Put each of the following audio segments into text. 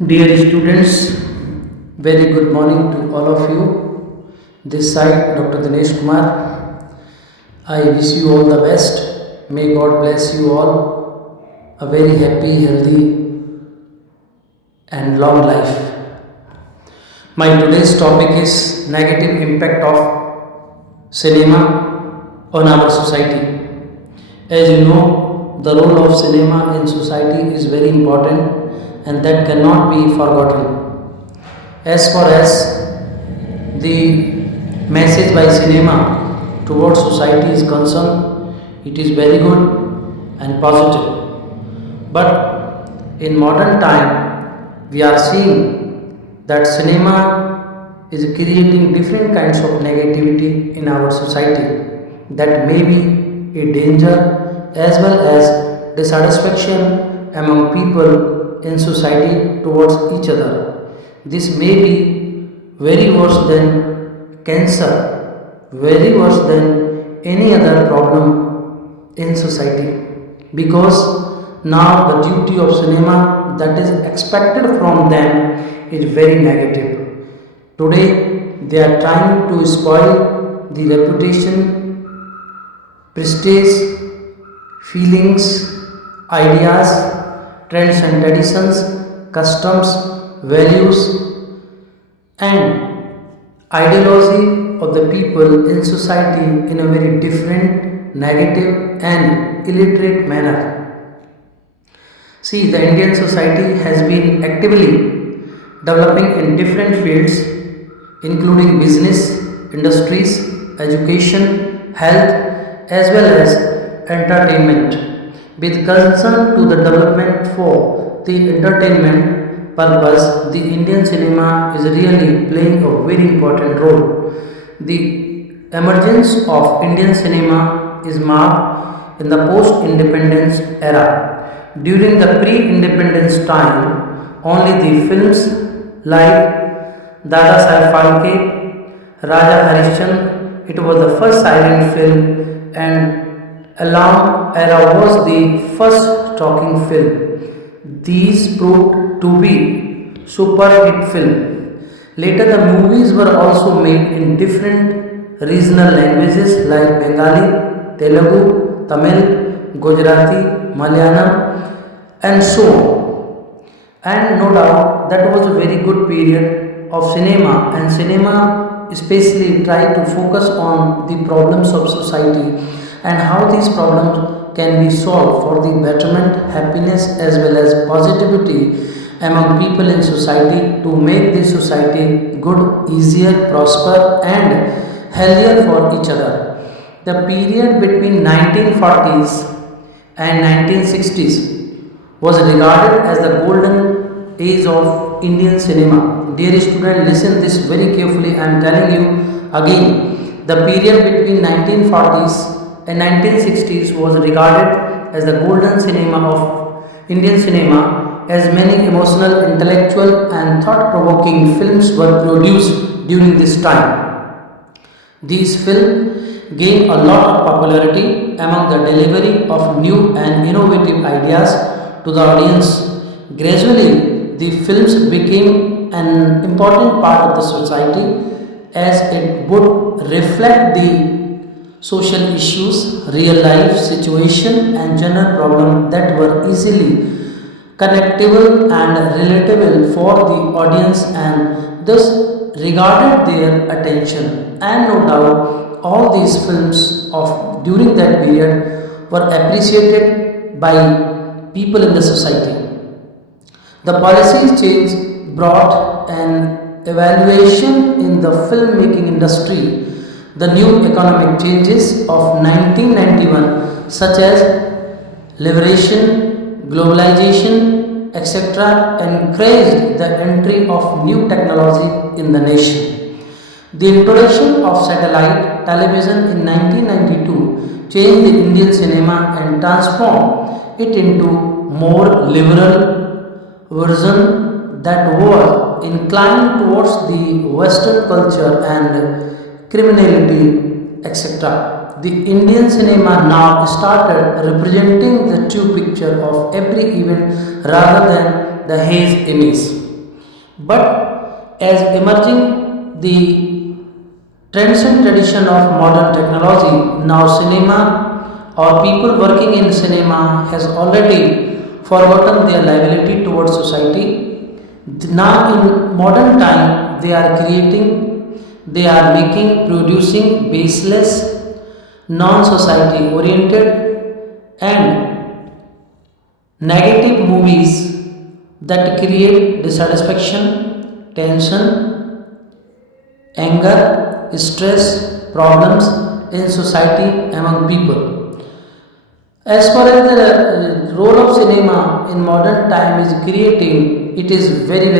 Dear students, very good morning to all of you. This side, Dr. Dinesh Kumar. I wish you all the best. May God bless you all. A very happy, healthy, and long life. My today's topic is negative impact of cinema on our society. As you know, the role of cinema in society is very important and that cannot be forgotten. As far as the message by cinema towards society is concerned, it is very good and positive. But in modern time, we are seeing that cinema is creating different kinds of negativity in our society that may be a danger as well as dissatisfaction among people in society towards each other. This may be very worse than cancer, very worse than any other problem in society, because now the duty of cinema that is expected from them is very negative. Today they are trying to spoil the reputation, prestige, feelings, ideas, trends and traditions, customs, values, and ideology of the people in society in a very different, negative, and illiterate manner. See, the Indian society has been actively developing in different fields, including business, industries, education, health, as well as entertainment. With concern to the development for the entertainment purpose, the Indian cinema is really playing a very important role. The emergence of Indian cinema is marked in the post-independence era. During the pre-independence time, only the films like Dada Saheb Phalke, Raja Harishchandra, it was the first silent film, and Alarm Era was the first talking film. These proved to be super hit film. Later the movies were also made in different regional languages like Bengali, Telugu, Tamil, Gujarati, Malayalam, and so on. And no doubt that was a very good period of cinema, and cinema especially tried to focus on the problems of society and how these problems can be solved for the betterment, happiness, as well as positivity among people in society to make the society good, easier, prosper, and healthier for each other. The period between 1940s and 1960s was regarded as the golden age of Indian cinema. Dear student, listen this very carefully. I am telling you again. The period between 1940s and 1960s was regarded as the golden cinema of Indian cinema, as many emotional, intellectual, and thought-provoking films were produced during this time. These films gained a lot of popularity among the delivery of new and innovative ideas to the audience. Gradually, the films became an important part of the society as it would reflect the social issues, real life situation, and general problems that were easily connectable and relatable for the audience and thus regarded their attention. And no doubt, all these films of during that period were appreciated by people in the society. The policy change brought an evaluation in the filmmaking industry. The new economic changes of 1991, such as liberation, globalization, etc., encouraged the entry of new technology in the nation. The introduction of satellite television in 1992 changed the Indian cinema and transformed it into more liberal version that was inclined towards the Western culture and criminality, etc. The Indian cinema now started representing the true picture of every event rather than the haze image. But as emerging the trends and tradition of modern technology, now cinema or people working in cinema has already forgotten their liability towards society. Now in modern time they are creating, they are making, producing baseless, non-society oriented and negative movies that create dissatisfaction, tension, anger, stress, problems in society among people. As far as the role of cinema in modern time is creating, it is very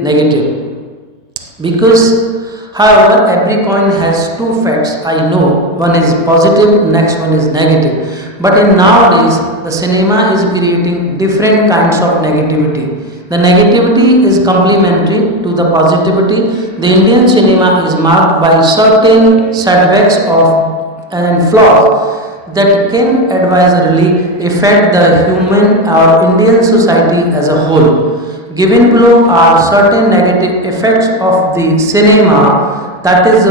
negative. Because, however, every coin has two facts. I know one is positive, next one is negative. But in nowadays, the cinema is creating different kinds of negativity. The negativity is complementary to the positivity. The Indian cinema is marked by certain setbacks of and flaws that can advisorily affect the human or Indian society as a whole. Given below are certain negative effects of the cinema, that is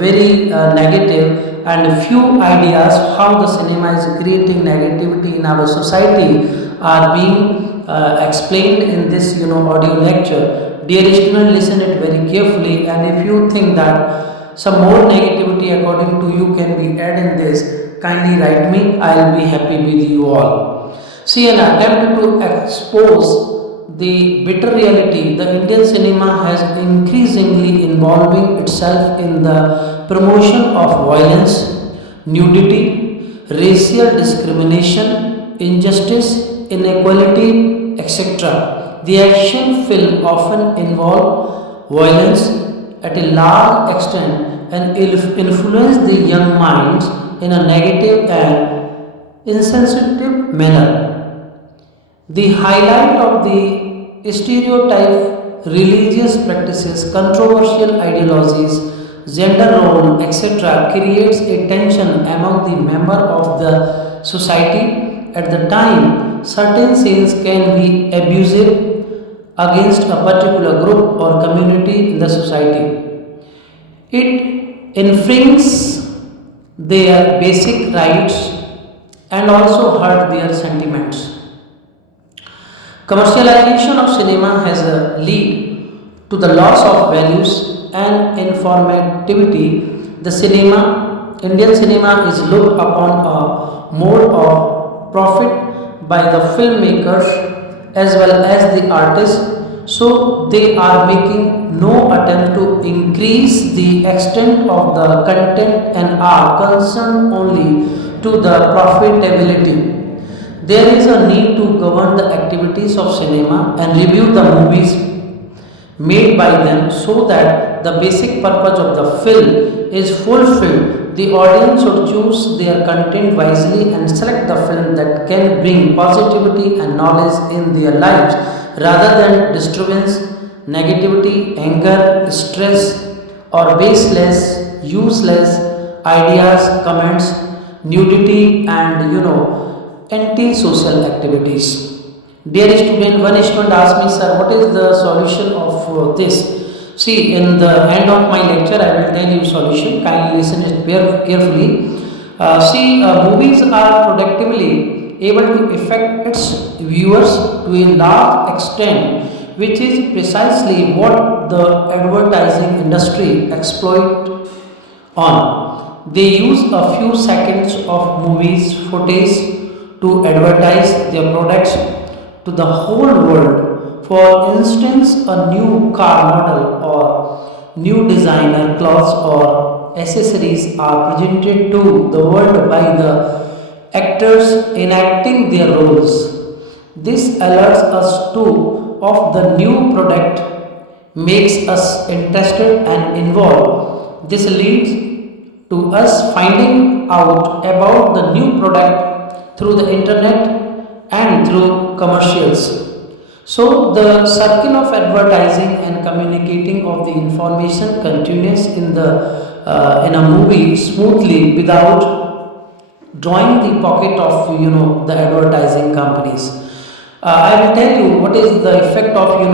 very negative, and few ideas how the cinema is creating negativity in our society are being explained in this audio lecture. Dear student, listen it very carefully, and if you think that some more negativity according to you can be added in this, kindly write me. I will be happy with you all. See, an attempt to expose the bitter reality, the Indian cinema has increasingly involving itself in the promotion of violence, nudity, racial discrimination, injustice, inequality, etc. The action film often involve violence at a large extent and influence the young minds in a negative and insensitive manner. The highlight of the stereotype, religious practices, controversial ideologies, gender role, etc., creates a tension among the member of the society. At the time, certain scenes can be abusive against a particular group or community in the society. It infringes their basic rights and also hurt their sentiments. Commercialization of cinema has a lead to the loss of values and informativity. The cinema, Indian cinema is looked upon a mode of profit by the filmmakers as well as the artists, so they are making no attempt to increase the extent of the content and are concerned only to the profitability. There is a need to govern the activities of cinema and review the movies made by them so that the basic purpose of the film is fulfilled. The audience should choose their content wisely and select the film that can bring positivity and knowledge in their lives rather than disturbance, negativity, anger, stress, or baseless, useless ideas, comments, nudity, and anti-social activities. Dear student, one student asked me, sir, what is the solution of this? See, in the end of my lecture, I will tell you solution. Kindly listen it carefully. Movies are productively able to affect its viewers to a large extent, which is precisely what the advertising industry exploit on. They use a few seconds of movies footage to advertise their products to the whole world. For instance, a new car model or new designer clothes or accessories are presented to the world by the actors enacting their roles. This alerts us to of the new product, makes us interested and involved. This leads to us finding out about the new product through the internet and through commercials. So the circle of advertising and communicating of the information continues in a movie smoothly without drawing the pocket of the advertising companies. I will tell you what is the effect of a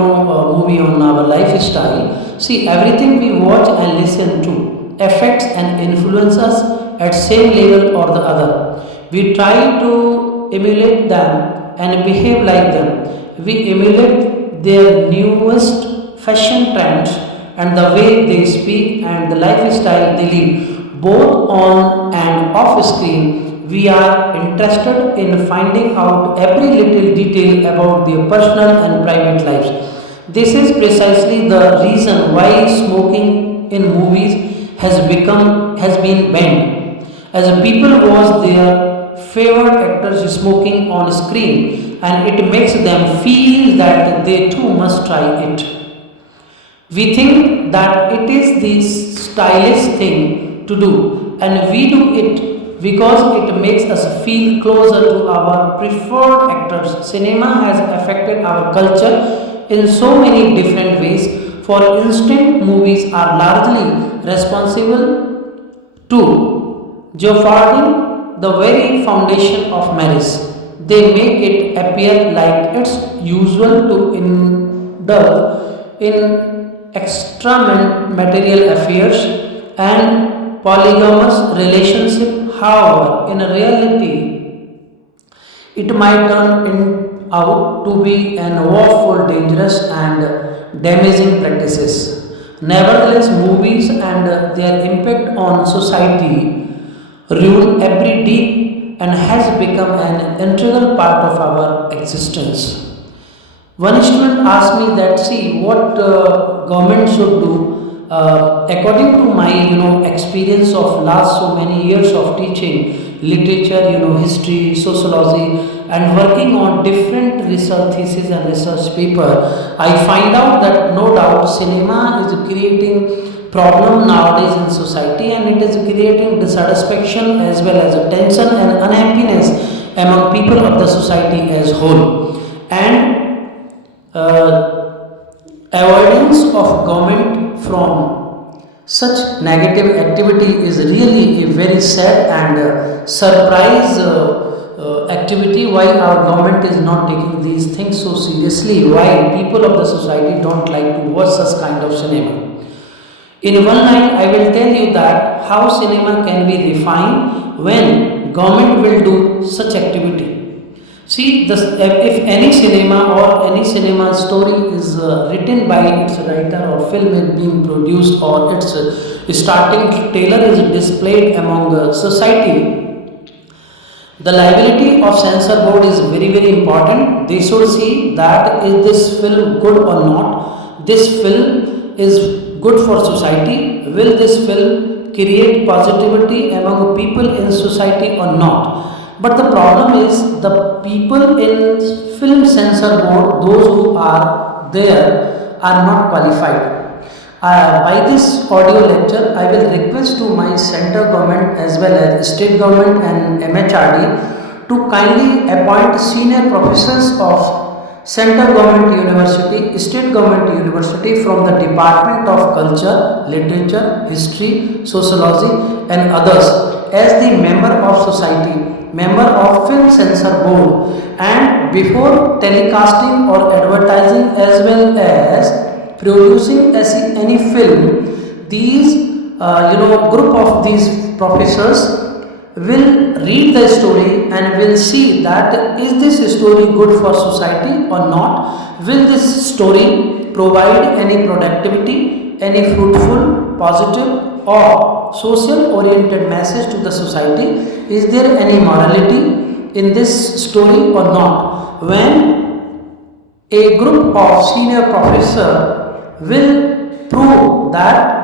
movie on our lifestyle. See, everything we watch and listen to affects and influences us at same level or the other. We try to emulate them and behave like them. We emulate their newest fashion trends and the way they speak and the lifestyle they lead, both on and off screen. We are interested in finding out every little detail about their personal and private lives. This is precisely the reason why smoking in movies has been banned. As people watch their favorite actors smoking on screen, and it makes them feel that they too must try it. We think that it is the stylish thing to do, and we do it because it makes us feel closer to our preferred actors. Cinema has affected our culture in so many different ways. For instance, movies are largely responsible to jeoparding the very foundation of marriage. They make it appear like it's usual to indulge in extramarital affairs and polygamous relationship. However, in reality, it might out to be an awful dangerous and damaging practices. Nevertheless, movies and their impact on society rule every deep and has become an integral part of our existence. One student asked me that, see, what government should do. According to my experience of last so many years of teaching literature, history, sociology, and working on different research theses and research paper, I find out that no doubt cinema is creating problem nowadays in society, and it is creating dissatisfaction as well as a tension and unhappiness among people of the society as whole. And avoidance of government from such negative activity is really a very sad and surprise activity. Why our government is not taking these things so seriously, why people of the society don't like to watch such kind of cinema. In one line, I will tell you that how cinema can be refined when government will do such activity. See, if any cinema or any cinema story is written by its writer or film is being produced or its starting trailer is displayed among society, the liability of censor board is very very important. They should see that is this film good or not. This film is good for society. Will this film create positivity among people in society or not? But the problem is the people in film censor board, those who are there, are not qualified. By this audio lecture, I will request to my center government as well as state government and MHRD to kindly appoint senior professors of Center Government University, State Government University from the Department of Culture, Literature, History, Sociology and others as the member of society, member of Film Censor Board, and before telecasting or advertising as well as producing any film, these group of these professors will read the story and will see that is this story good for society or not. Will this story provide any productivity, any fruitful, positive or social oriented message to the society? Is there any morality in this story or not? When a group of senior professor will prove that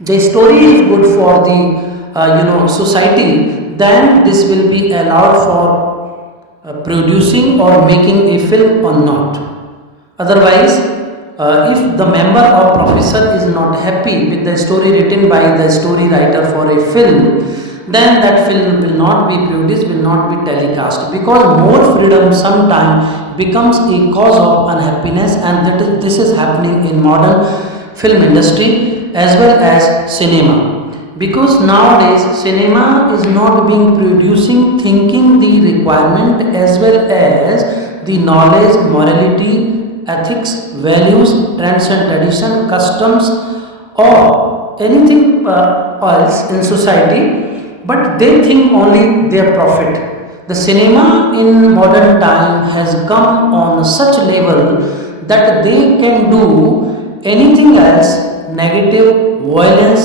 the story is good for the society, then this will be allowed for producing or making a film or not. Otherwise, if the member or professor is not happy with the story written by the story writer for a film, then that film will not be produced, will not be telecast, because more freedom sometimes becomes a cause of unhappiness, and this is happening in modern film industry as well as cinema. Because nowadays cinema is not being producing thinking the requirement as well as the knowledge, morality, ethics, values, trends and tradition, customs, or anything else in society, but they think only their profit. The cinema in modern time has come on such level that they can do anything else, negative, violence,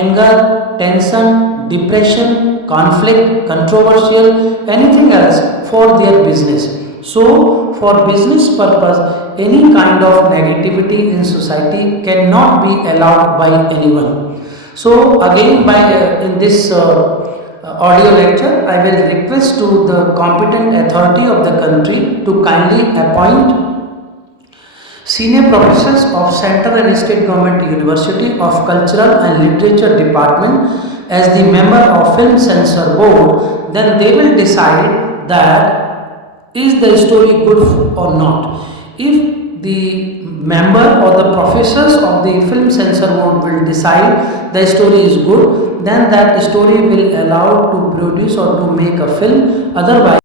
anger, tension, depression, conflict, controversial, anything else for their business. So, for business purpose, any kind of negativity in society cannot be allowed by anyone. So, again, by in this audio lecture, I will request to the competent authority of the country to kindly appoint senior professors of Central and State Government University of Cultural and Literature Department as the member of Film Censor Board. Then they will decide that is the story good or not. If the member or the professors of the Film Censor Board will decide the story is good, then that story will allow to produce or to make a film. Otherwise